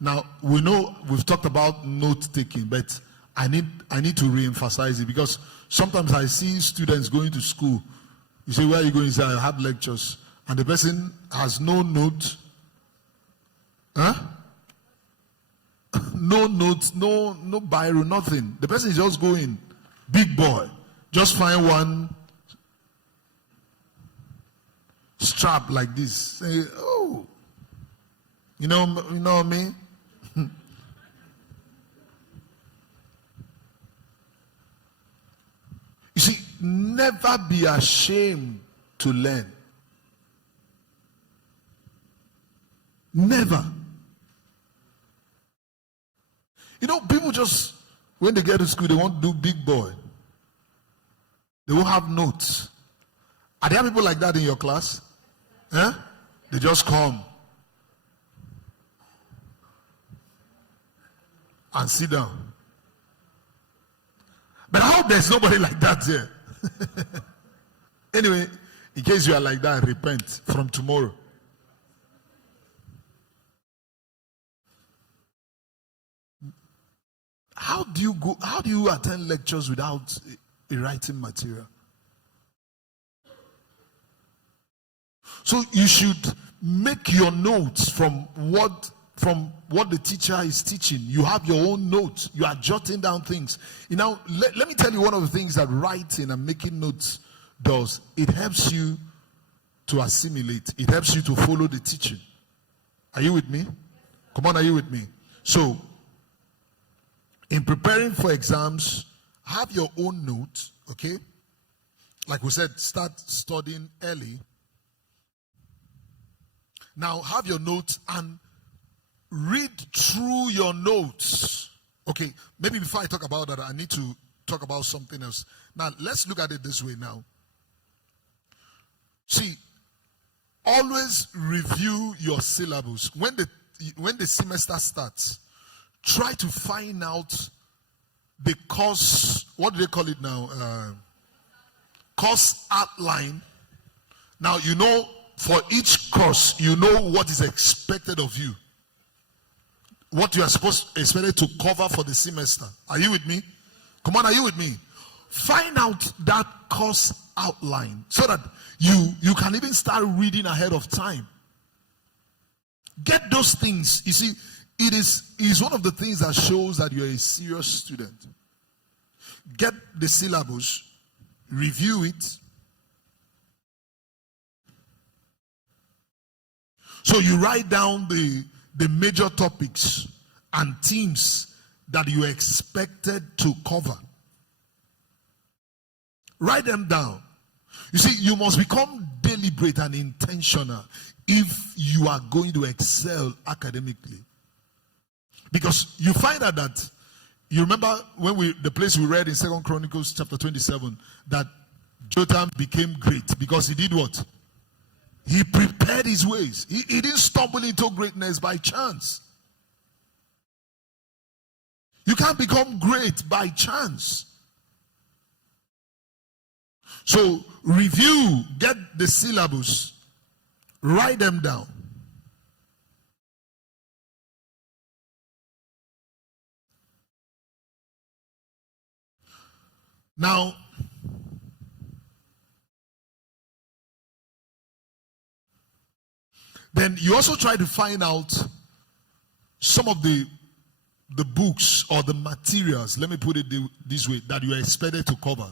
Now, we know we've talked about note-taking, but I need to re-emphasize it, because sometimes I see students going to school. You say, where are you going? You say, I have lectures. And the person has no note. Huh? No notes, no biro, nothing. The person is just going, big boy. Just find one strap like this. Say, oh, you know what I mean? You see, never be ashamed to learn. Never. You know, people just, when they get to school, they want to do big boy. They won't have notes. Are there people like that in your class? Eh? They just come and sit down. But I hope there's nobody like that here. Anyway, in case you are like that, repent from tomorrow. How do you attend lectures without a writing material? So you should make your notes from what the teacher is teaching. You have your own notes. You are jotting down things. You know, let me tell you one of the things that writing and making notes does. It helps you to assimilate. It helps you to follow the teaching. Are you with me? Come on, are you with me? So, in preparing for exams, have your own notes, okay? Like we said, start studying early. Now, have your notes and read through your notes. Okay, maybe before I talk about that, I need to talk about something else. Now, let's look at it this way now. See, always review your syllabus. When the semester starts, try to find out the course, what do they call it now? Course outline. Now, you know, for each course, you know what is expected of you. What you are expected to cover for the semester. Are you with me? Come on, are you with me? Find out that course outline so that you can even start reading ahead of time. Get those things. You see, it is one of the things that shows that you're a serious student. Get the syllabus, review it. So you write down the major topics and themes that you expected to cover. Write them down. You see, you must become deliberate and intentional if you are going to excel academically. Because you find out that, you remember when the place we read in 2 Chronicles chapter 27, that Jotham became great because he did what? He prepared his ways. He didn't stumble into greatness by chance. You can't become great by chance. So review, get the syllabus, write them down. Now, then you also try to find out some of the books or the materials, let me put it this way, that you are expected to cover.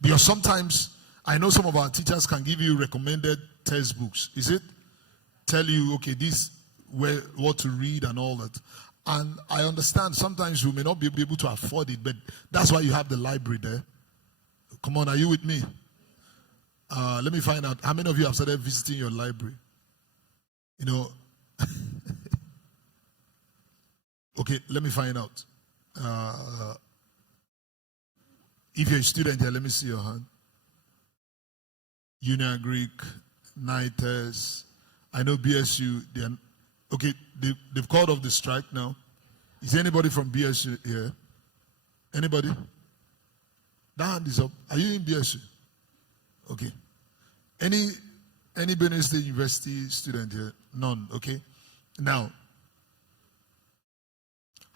Because sometimes, I know some of our teachers can give you recommended textbooks. Is it? Tell you, okay, what to read and all that. And I understand sometimes you may not be able to afford it, but that's why you have the library there. Come on, are you with me? Let me find out. How many of you have started visiting your library? You know, okay, let me find out. If you're a student here, let me see your hand. Union Greek, NITES. I know BSU. Okay, they've called off the strike now. Is there anybody from BSU here? Anybody? That hand is up. Are you in BSU? Okay. Any Benue State University student here? None. Okay. Now,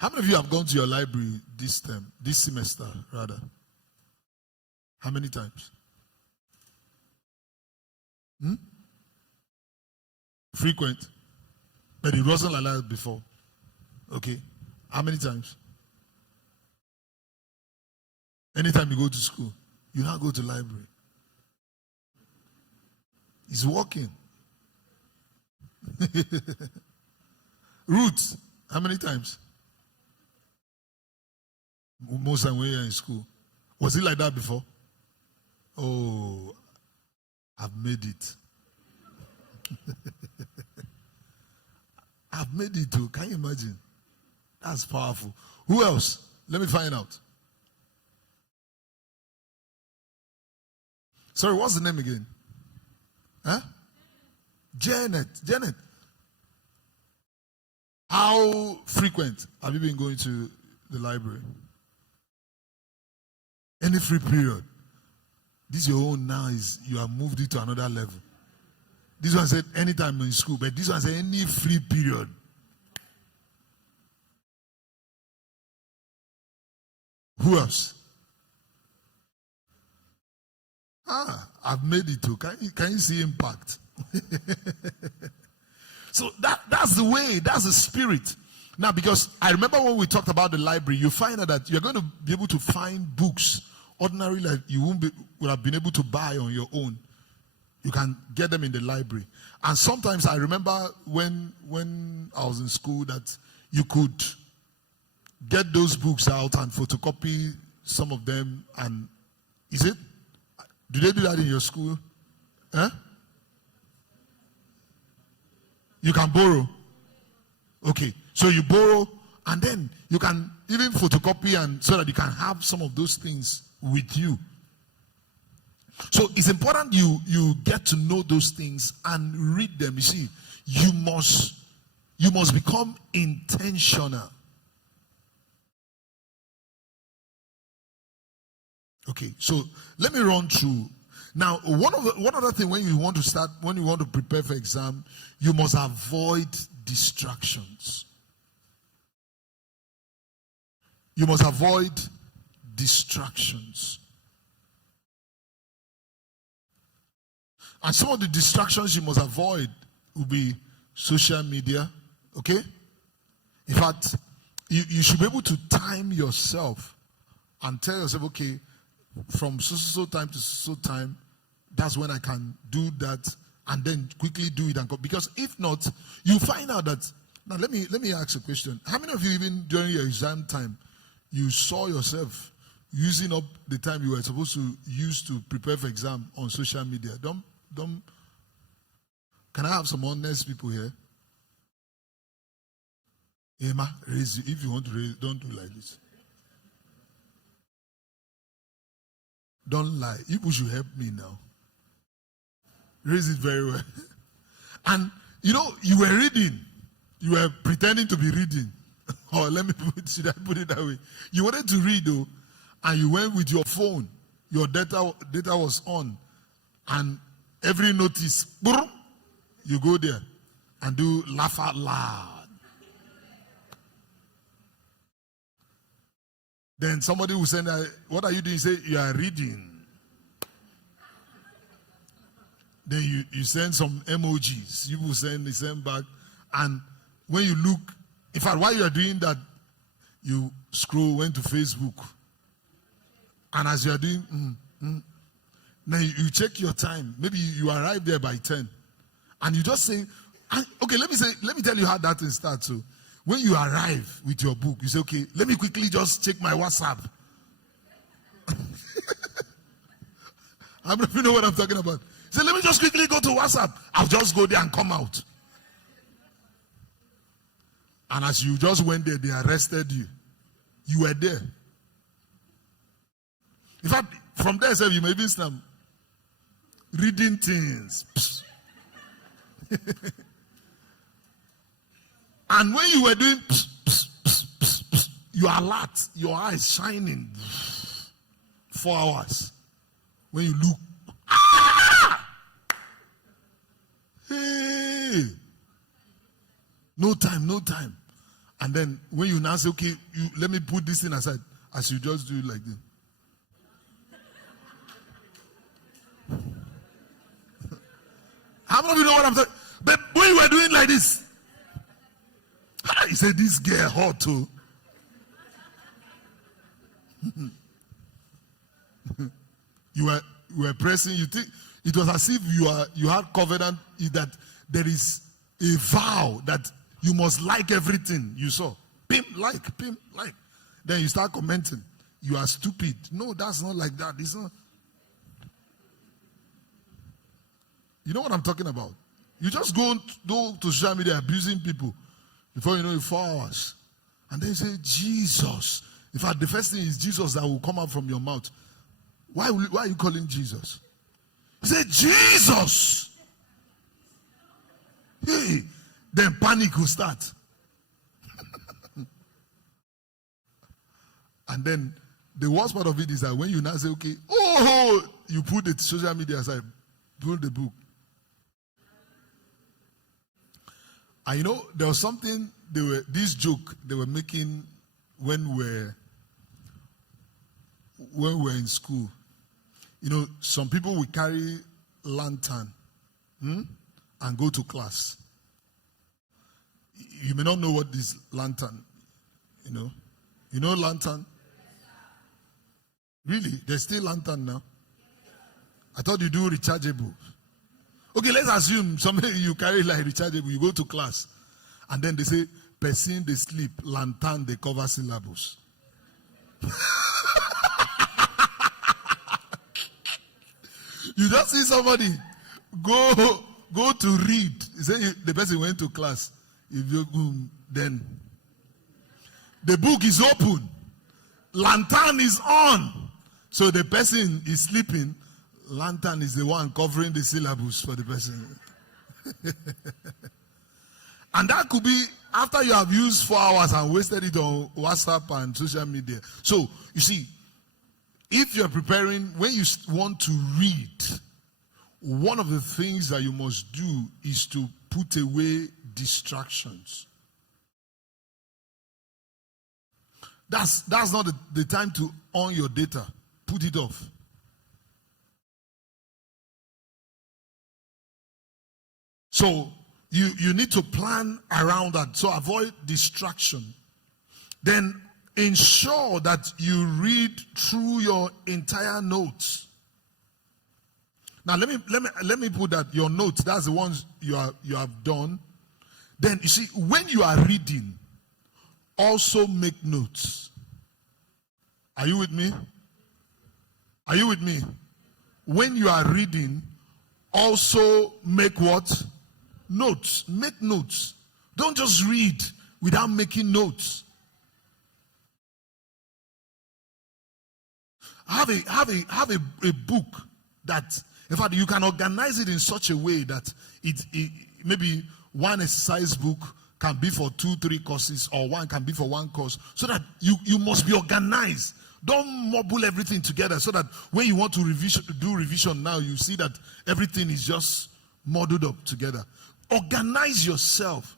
How many of you have gone to your library this term, this semester, rather? How many times? Frequent. But it wasn't like that before. Okay. How many times? Anytime you go to school, you now go to library. It's working. Roots, how many times? Most time when you're in school. Was it like that before? Oh, I've made it. I've made it too. Can you imagine? That's powerful. Who else? Let me find out. Sorry, what's the name again? Huh? Janet. Janet. How frequent have you been going to the library? Any free period? This your own now is you have moved it to another level. This one said anytime in school, but this one said any free period. Who else? I've made it too. Can you see impact? So that's the way, that's the spirit. Now, because I remember when we talked about the library, you find out that you're going to be able to find books ordinarily like you would have been able to buy on your own. You can get them in the library. And sometimes I remember when I was in school that you could get those books out and photocopy some of them. And is it? Do they do that in your school? Huh? You can borrow. Okay. So you borrow and then you can even photocopy and so that you can have some of those things with you. So it's important you get to know those things and read them. You see, you must become intentional. Okay, so let me run through. Now, one other thing when you want to prepare for exam, you must avoid distractions. You must avoid distractions. And some of the distractions you must avoid will be social media, okay? In fact, you should be able to time yourself and tell yourself, okay, from so time to so time, that's when I can do that, and then quickly do it and go. Because if not, you find out that. Now let me ask a question. How many of you, even during your exam time, you saw yourself using up the time you were supposed to use to prepare for exam on social media? Don't. Can I have some honest people here? Emma, raise you. If you want to raise, don't do like this. Don't lie. You should help me now. Raise it very well. And you were reading. You were pretending to be reading. Or should I put it that way? You wanted to read though, and you went with your phone. Your data was on. And every notice, boom, you go there and do laugh out loud. Then somebody will say, what are you doing? You say, you are reading. Then you send some emojis. You will send back. And when you look, in fact, while you are doing that, you went to Facebook. And as you are doing, then you check your time. Maybe you arrive there by 10. And you just say, okay, let me tell you how that thing starts. So when you arrive with your book, you say, okay, let me quickly just check my WhatsApp. I don't know if you know what I'm talking about. Say, let me just quickly go to WhatsApp. I'll just go there and come out. And as you just went there, they arrested you. You were there. In fact, from there, you may even start reading things. And when you were doing, you are alert, your eyes shining. 4 hours. When you look, hey, no time. And then when you now say, okay, let me put this thing aside, as you just do it like this. How many of you know what I'm saying? But when you were doing like this, he said, this girl hot too. You were pressing, you think it was as if you had covenant that there is a vow that you must like everything you saw. Pimp, like. Then you start commenting. You are stupid. No, that's not like that. It's not. You know what I'm talking about? You just go to social media abusing people. Before you know it, 4 hours. And then you say, Jesus. In fact, the first thing is Jesus that will come out from your mouth. Why are you calling Jesus? He said, Jesus. Hey, then panic will start. And then the worst part of it is that when you now say, okay, you put the social media aside, put the book. And you know, there was something, this joke they were making when we were in school. You know, some people will carry lantern and go to class. You may not know what this lantern, you know. You know lantern? Really? There's still lantern now? I thought you do rechargeable. Okay, let's assume somebody you carry like rechargeable, you go to class, and then they say, person they sleep, lantern they cover syllables. You just see somebody go to read. You say the person went to class. If you then the book is open, lantern is on, so the person is sleeping. Lantern is the one covering the syllables for the person. And that could be after you have used 4 hours and wasted it on WhatsApp and social media. So, you see, if you're preparing, when you want to read, one of the things that you must do is to put away distractions. That's not the time to on your data. Put it off. So you need to plan around that. So avoid distraction. Then ensure that you read through your entire notes. Now let me put that your notes. That's the ones you have done. Then you see, when you are reading, also make notes. Are you with me? Are you with me? When you are reading, also make what? Notes. Make notes. Don't just read without making notes. Have a book that, in fact, you can organize it in such a way that it maybe one exercise book can be for 2-3 courses, or one can be for one course, so that you must be organized. Don't mumble everything together, so that when you want to do revision now, you see that everything is just muddled up together. Organize yourself.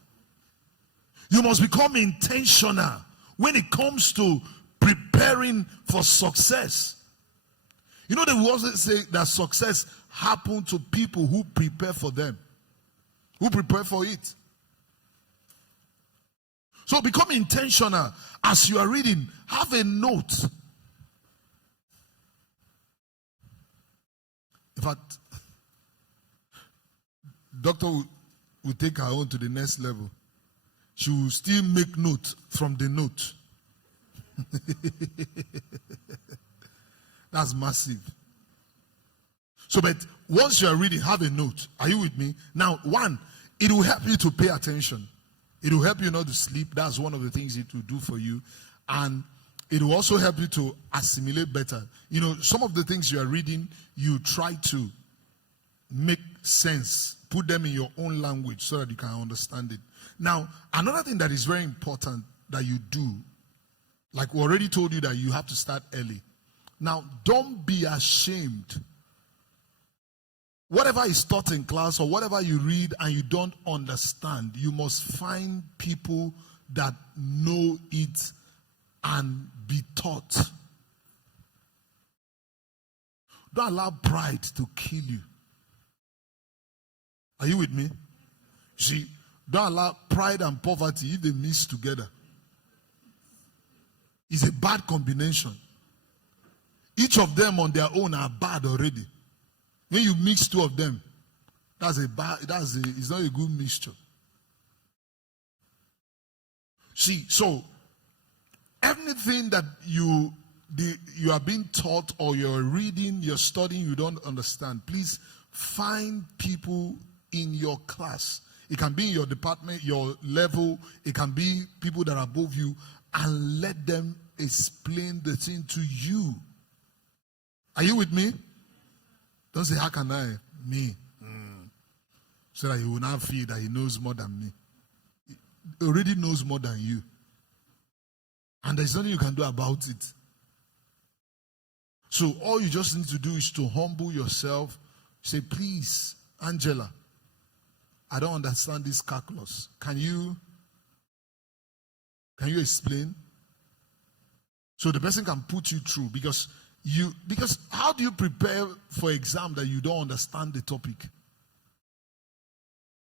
You must become intentional when it comes to preparing for success. You know, they will also say that success happens to people who prepare for them, who prepare for it. So become intentional. As you are reading, have a note. In fact, doctor will take her own to the next level. She will still make note from the note. That's massive. So, but once you are reading, have a note. Are you with me? Now, one, it will help you to pay attention. It will help you not to sleep. That's one of the things it will do for you. And it will also help you to assimilate better. You know, some of the things you are reading, you try to make sense. Put them in your own language so that you can understand it. Now, another thing that is very important that you do, like we already told you that you have to start early. Now, don't be ashamed. Whatever is taught in class or whatever you read and you don't understand, you must find people that know it and be taught. Don't allow pride to kill you. Are you with me? See, don't allow pride and poverty, if they mix together. It's a bad combination. Each of them on their own are bad already. When you mix two of them, it's not a good mixture. See, so anything that you are being taught or you're reading, you're studying, you don't understand, please find people in your class. It can be in your department, your level. It can be people that are above you, and let them explain the thing to you. Are you with me? Don't say, how can I? Me. So that he will not feel that he knows more than me. He already knows more than you. And there's nothing you can do about it. So all you just need to do is to humble yourself. Say, please, Angela, I don't understand this calculus. Can you explain? So the person can put you through, because how do you prepare for exam that you don't understand the topic?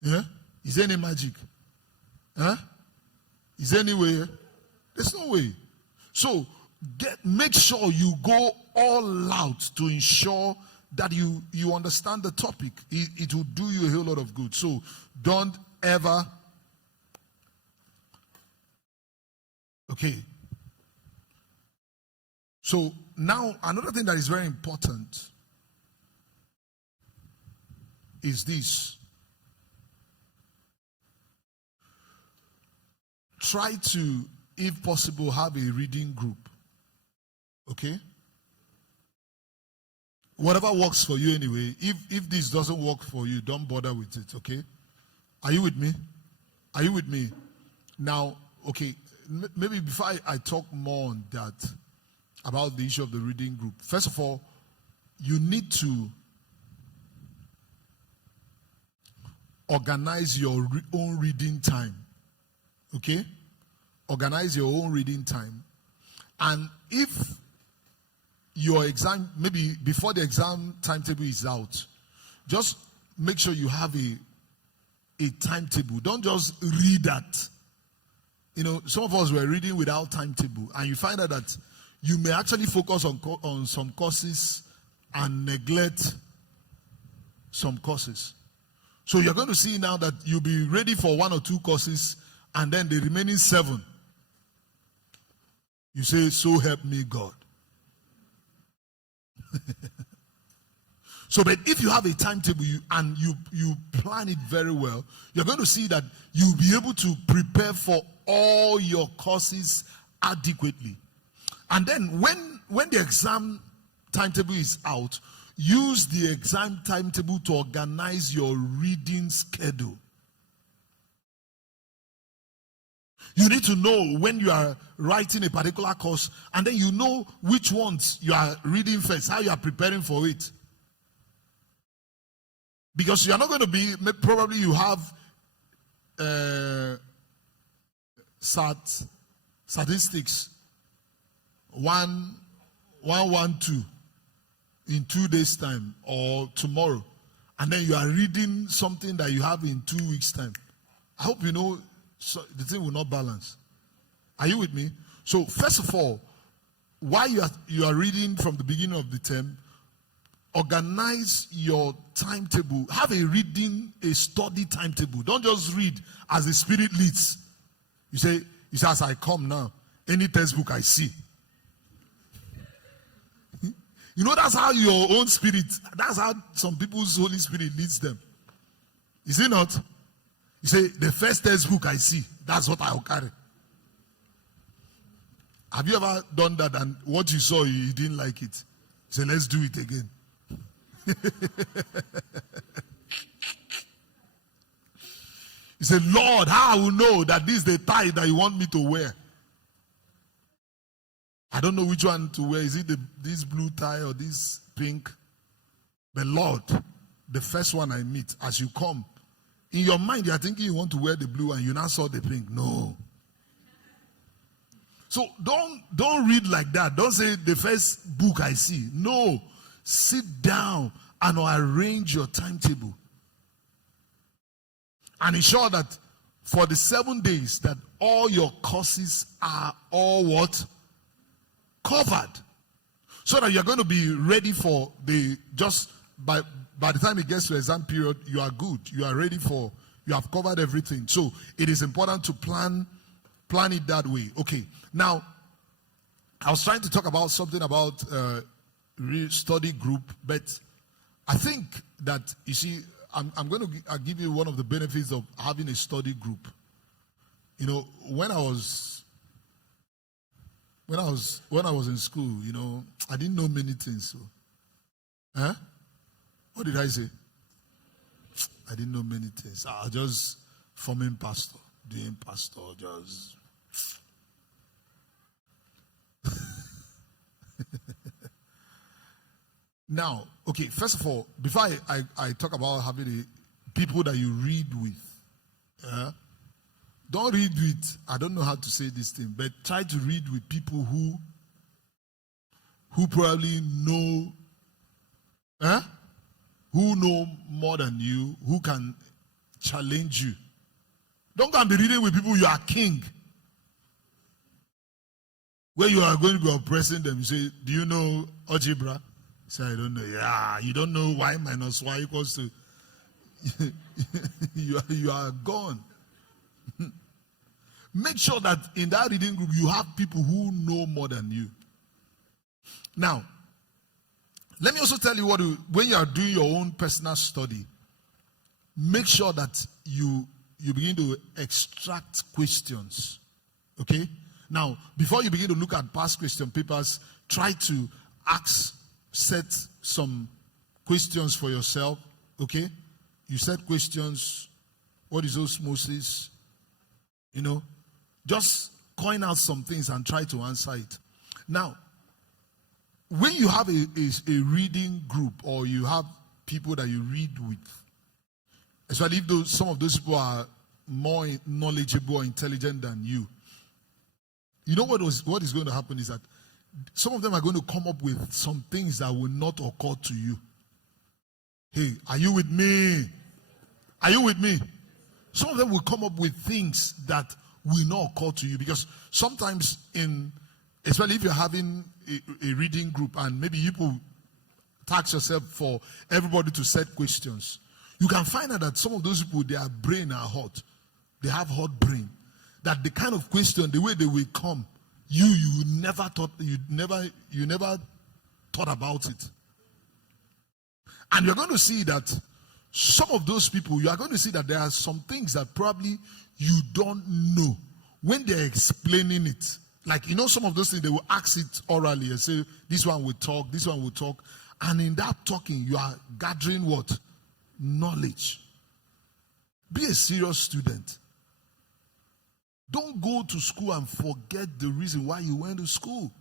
Yeah? Is there any magic? Huh? Is there any way? There's no way. So make sure you go all out to ensure that you understand the topic. It will do you a whole lot of good. So don't ever. Okay. So now another thing that is very important is this. Try to, if possible, have a reading group. Okay? Whatever works for you anyway. If this doesn't work for you, don't bother with it, okay? Are you with me? Are you with me? Now, okay, maybe before I talk more on that, about the issue of the reading group. First of all, you need to organize your own reading time. Okay? Organize your own reading time. And if your exam, maybe before the exam timetable is out, just make sure you have a timetable. Don't just read that. You know, some of us were reading without timetable, and you find out that you may actually focus on some courses and neglect some courses. So you're going to see now that you'll be ready for 1 or 2 courses, and then the remaining 7, you say, so help me God. So, but if you have a timetable and you plan it very well, you're going to see that you'll be able to prepare for all your courses adequately. And then when the exam timetable is out, use the exam timetable to organize your reading schedule. You need to know when you are writing a particular course, and then you know which ones you are reading first, how you are preparing for it. Because you are not going to be, probably you have statistics 112 in 2 days time or tomorrow, and then you are reading something that you have in 2 weeks time. I hope you know the thing will not balance. Are you with me? So first of all, while you are reading from the beginning of the term, organize your timetable. Have a study timetable. Don't just read as the Spirit leads. You say as I come now, any textbook I see. You know, that's how your own spirit, that's how some people's Holy Spirit leads them. Is it not? You say, the first textbook I see, that's what I'll carry. Have you ever done that, and what you saw, you didn't like it? Say, let's do it again. You say, Lord, how I will know that this is the tie that you want me to wear? I don't know which one to wear. Is it this blue tie or this pink? But Lord, the first one I meet, as you come, in your mind you are thinking you want to wear the blue and you now saw the pink. No. So don't read like that. Don't say the first book I see. No. Sit down and arrange your timetable. And ensure that for the 7 days that all your courses are all what? Covered. So that you're going to be ready for by the time it gets to exam period, you are good. You are ready you have covered everything. So it is important to plan it that way. Okay. Now, I was trying to talk about something about study group, but I think that, you see, I'm going to give you one of the benefits of having a study group. You know, when I was in school, you know, I didn't know many things. So, what did I say? I didn't know many things. I was just forming pastor, doing pastor, just. Now, okay, first of all, before I talk about having the people that you read with, don't read with, I don't know how to say this thing, but try to read with people who probably know, who know more than you, who can challenge you. Don't go and be reading with people you are king, where you are going to be oppressing them. You say, do you know algebra? Say, I don't know. Yeah, you don't know y minus y equals to. you are gone. Make sure that in that reading group you have people who know more than you. Now, let me also tell you when you are doing your own personal study, make sure that you begin to extract questions. Okay? Now, before you begin to look at past question papers, try to set some questions for yourself. Okay? You set questions. What is osmosis? You know, just coin out some things and try to answer it. Now, when you have a reading group or you have people that you read with, especially if some of those people are more knowledgeable or intelligent than you, you know what is going to happen is that some of them are going to come up with some things that will not occur to you. Hey, are you with me? Are you with me? Some of them will come up with things that will not occur to you, because sometimes especially if you're having a reading group and maybe you task yourself for everybody to set questions, you can find out that some of those people, their brain are hot. They have hot brain. That the kind of question, the way they will come, you never thought about it. And you're going to see that some of those people, you are going to see that there are some things that probably you don't know when they're explaining it. Like, you know, some of those things, they will ask it orally and say, this one will talk, this one will talk. And in that talking, you are gathering what? Knowledge. Be a serious student. Don't go to school and forget the reason why you went to school.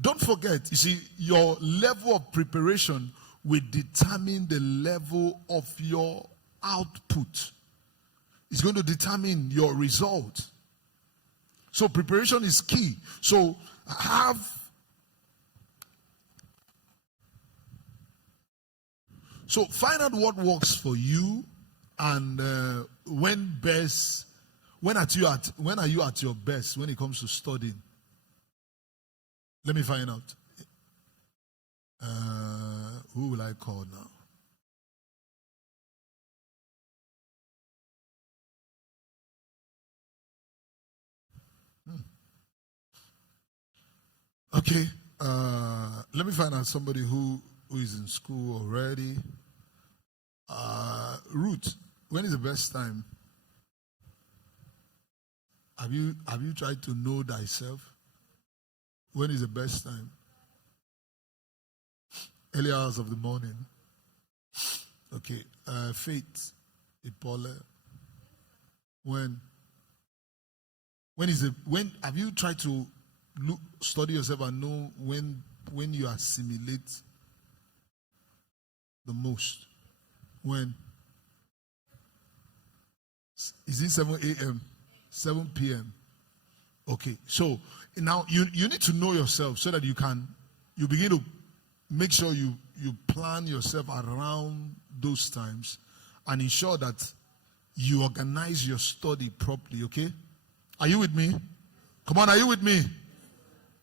Don't forget, you see, your level of preparation will determine the level of your output. It's going to determine your result. So preparation is key. So find out what works for you, and when are you at your best when it comes to studying? Let me find out. Who will I call now? Okay. Let me find out somebody who is in school already. Ruth, when is the best time? Have you tried to know thyself? When is the best time? Early hours of the morning. Okay. Faith, Ipole. When have you tried to study yourself and know when you assimilate the most? When? Is it 7 a.m.? 7 p.m. Okay, so now you need to know yourself so that you begin to make sure you plan yourself around those times and ensure that you organize your study properly, okay? Are you with me? Come on, are you with me?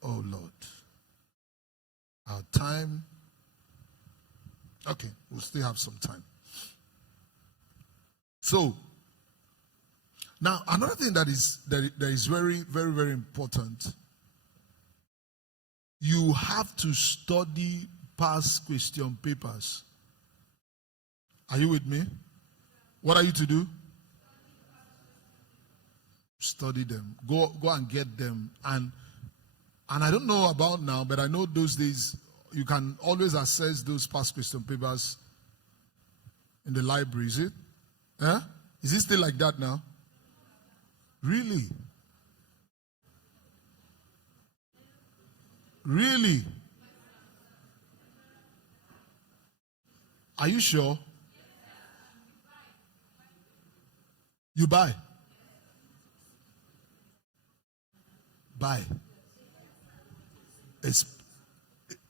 Oh, Lord. Our time. Okay, we'll still have some time. So, now another thing that is very, very, very important. You have to study past question papers. Are you with me? What are you to do? Study them. Go and get them. And I don't know about now, but I know those days you can always access those past question papers in the library. Is it? Eh? Is it still like that now? Really? Really? Are you sure? You buy? Buy.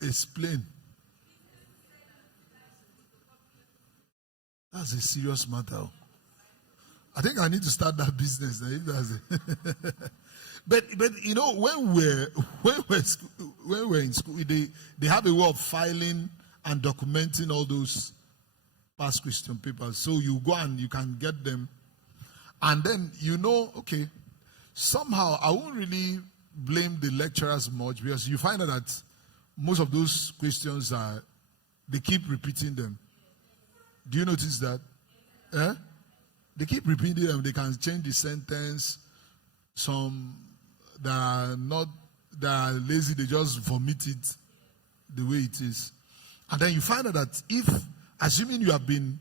Explain. That's a serious matter. I think I need to start that business. If that's it. But you know, when we're in school, they have a way of filing and documenting all those past question papers. So you go and you can get them, and then you know, okay, somehow I won't really blame the lecturers much because you find out that most of those questions they keep repeating them. Do you notice that? Eh? They keep repeating them. They can change the sentence. Some that are lazy, they just vomit it the way it is. And then you find out that if, assuming you have been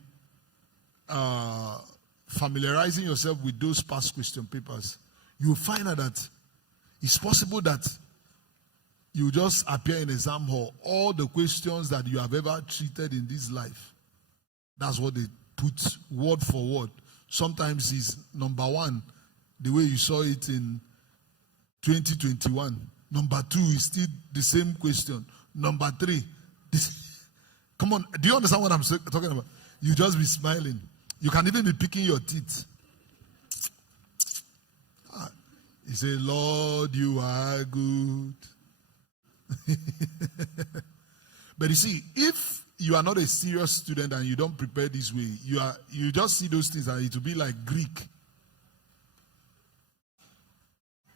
familiarizing yourself with those past question papers, you find out that it's possible that you just appear in exam hall. All the questions that you have ever treated in this life, that's what they put word for word. Sometimes it's number 1, the way you saw it in 2021. Number 2 is still the same question. Number 3, come on, do you understand what I'm talking about? You just be smiling. You can even be picking your teeth. You say, Lord, you are good. But you see, if you are not a serious student and you don't prepare this way, you just see those things and it will be like Greek.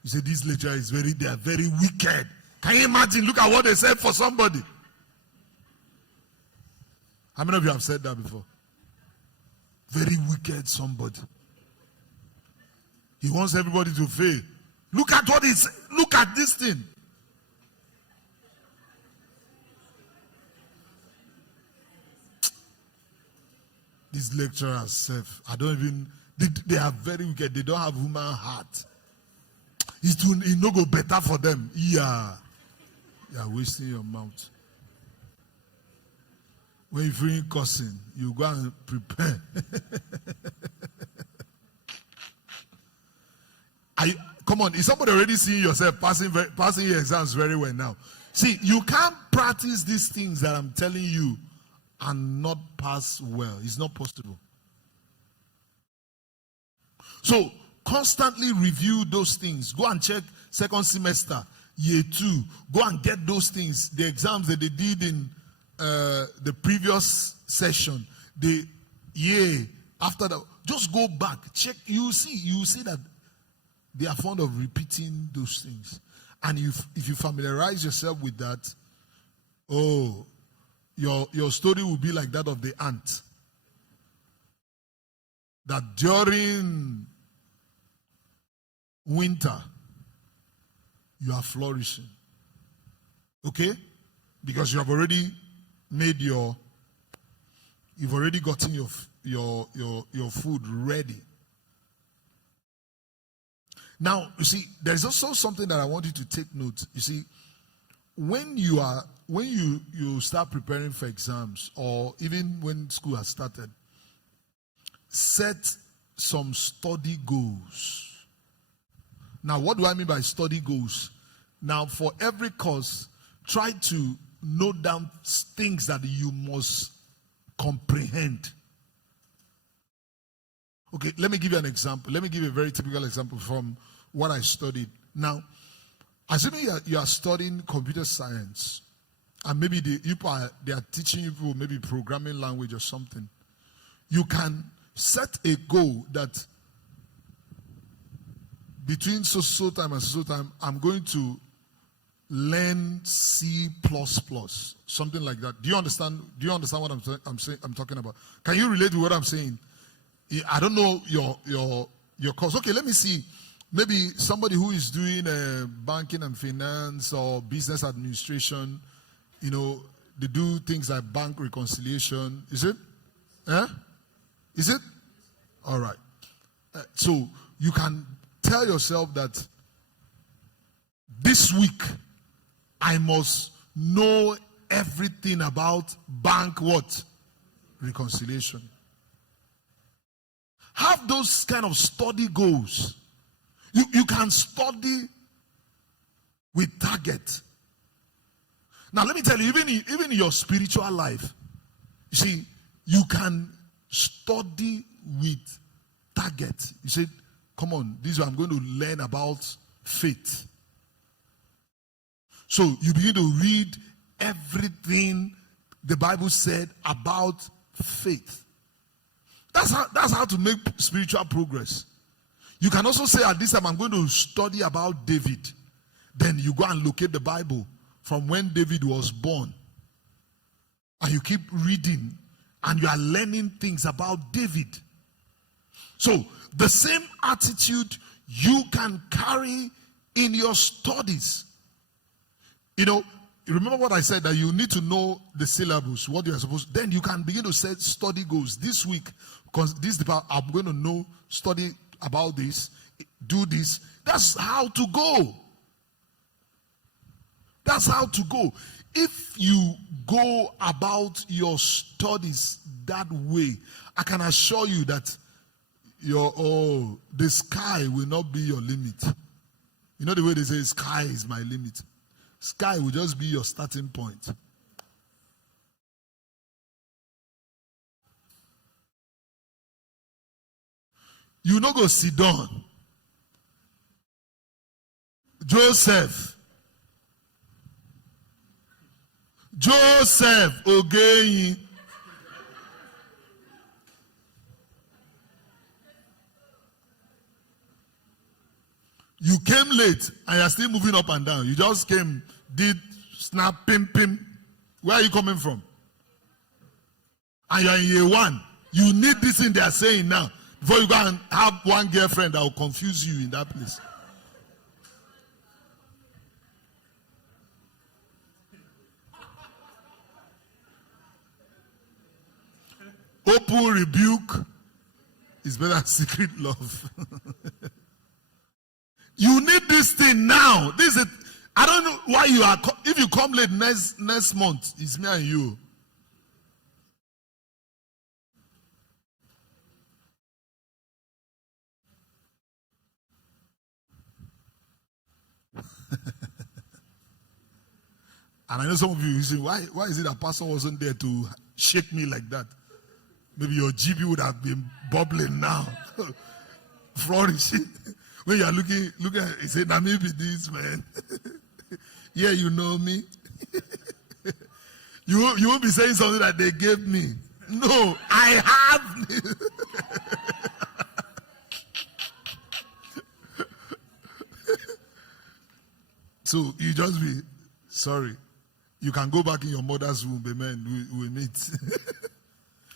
You say, this lecturer is they are very wicked. Can you imagine? Look at what they said for somebody. How many of you have said that before? Very wicked somebody. He wants everybody to fail. Look at what he's, look at this thing. These lecturers, I don't even, they are very wicked. They don't have human heart. It no go better for them. Yeah. You are wasting your mouth. When you're feeling cussing, you go and prepare. Come on, is somebody already seeing yourself passing your exams very well now? See, you can't practice these things that I'm telling you and not pass well. It's not possible. So, constantly review those things. Go and check second semester, year 2. Go and get those things. The exams that they did in the previous session, the year after that. Just go back, check. You see that they are fond of repeating those things. And if you familiarize yourself with that, your story will be like that of the ant. That during winter, you are flourishing. Okay? Because you have already made you've already gotten your food ready. Now, you see, there's also something that I want you to take note. You see, when you start preparing for exams, or even when school has started, set some study goals. Now, what do I mean by study goals? Now, for every course, try to note down things that you must comprehend. Okay, let me give you an example. Let me give you a very typical example from what I studied. Now, assuming you are studying computer science, and maybe they are teaching you maybe programming language or something, you can set a goal that between so time and so time, I'm going to learn C++, something like that. Do you understand? Do you understand what I'm talking about? Can you relate to what I'm saying? I don't know your course. Okay, let me see. Maybe somebody who is doing banking and finance or business administration, they do things like bank reconciliation. Is it? Is it? All right. So you can tell yourself that this week I must know everything about bank what? Reconciliation. Have those kind of study goals. You can study with target. Now let me tell you, even in your spiritual life, you see, you can study with target. You say, come on, this is what I'm going to learn about faith. So you begin to read everything the Bible said about faith. That's how to make spiritual progress. You can also say, at this time I'm going to study about David. Then you go and locate the Bible from when David was born. And you keep reading and you are learning things about David. So the same attitude you can carry in your studies. Remember what I said, that you need to know the syllabus, what you are supposed to. Then you can begin to set study goals. This week, because this department, I'm going to study about this, do this. That's how to go. That's how to go. If you go about your studies that way, I can assure you that the sky will not be your limit. You know the way they say, sky is my limit. Sky will just be your starting point. You no go sit down. Joseph Ogeyi. You came late and you are still moving up and down. You just came, did snap, pim. Where are you coming from? And you are in year one. You need this thing they are saying now before you go and have one girlfriend that will confuse you in that place. Open rebuke is better than secret love. You need this thing now. This is. I don't know why you are. If you come late next month, it's me and you. And I know some of you say, why is it that pastor wasn't there to shake me like that? Maybe your GB would have been bubbling now, flourishing. When you are looking at it, you say, now maybe this, man. Yeah, you know me. You won't be saying something that they gave me. No, I have. So you just be sorry. You can go back in your mother's womb, amen. We meet.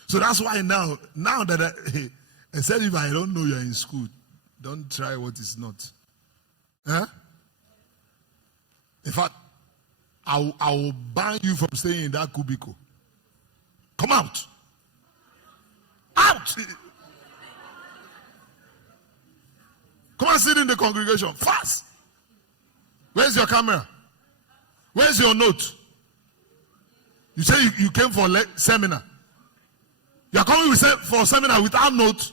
So that's why now that except if I don't know you're in school, don't try what is not. Huh? In fact, I will ban you from staying in that cubicle. Come out. Out. Come and sit in the congregation. Fast. Where's your camera? Where's your note? You say you came for seminar. You are coming for seminar without note.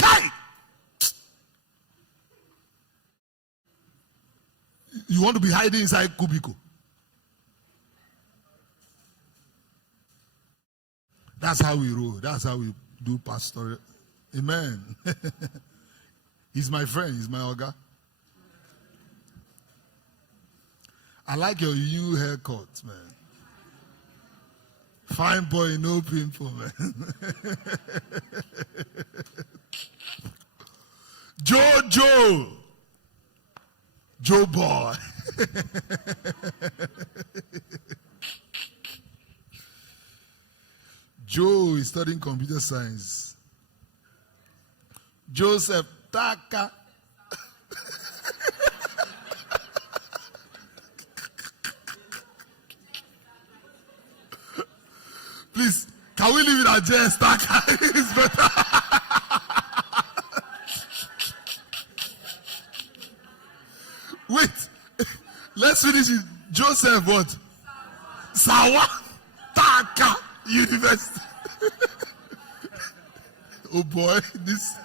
Kai! You want to be hiding inside cubicle. That's how we roll. That's how we do pastoral. Amen. He's my friend. He's my Oga. I like your new haircut, man. Fine boy, no pimple, man. Joe boy. Joe is studying computer science. Joseph Taka. Please, can we leave it at JS Taka? It's better. Wait, let's finish it. Joseph what? Sawa Taka University. Oh boy, this.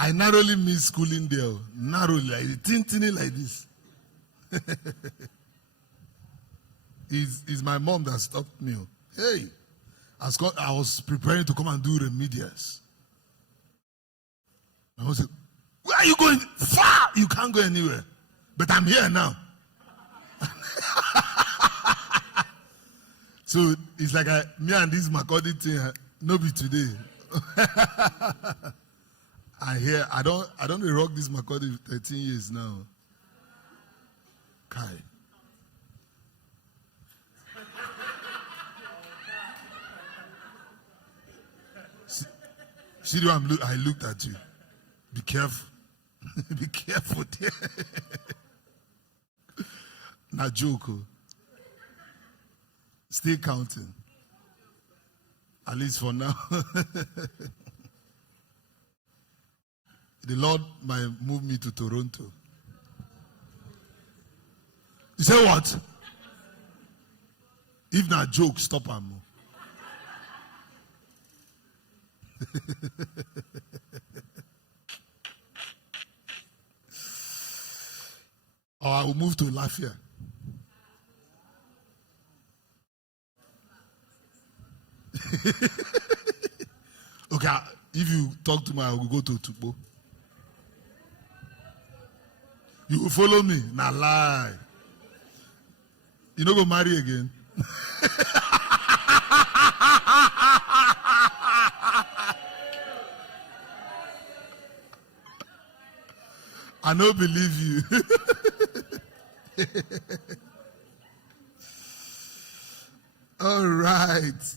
I narrowly miss schooling there. Narrowly, like tiny like this. It's my mom that stopped me. Hey, I was preparing to come and do remedials. I was like, where are you going? Far! You can't go anywhere. But I'm here now. So it's like me and this Makodi thing, no be today. I don't rock this Makodi 13 years now. Kai. See the way I looked at you. Be careful. Be careful there. Not joke. Still counting. At least for now. The Lord might move me to Toronto. You say what? If not joke, stop him. Or I will move to Lafayette. Okay, if you talk to me, I will go to Tukbo. You will follow me? Nah, lie. You don't go marry again. I don't believe you. All right.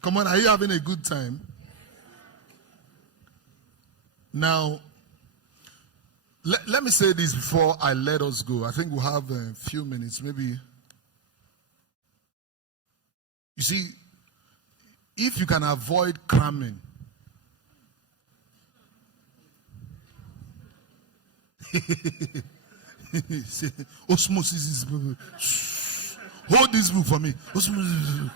Come on, are you having a good time? Now, let me say this before I let us go. I think we'll have a few minutes, maybe. You see, if you can avoid cramming, osmosis is. Hold this book for me. Osmosis.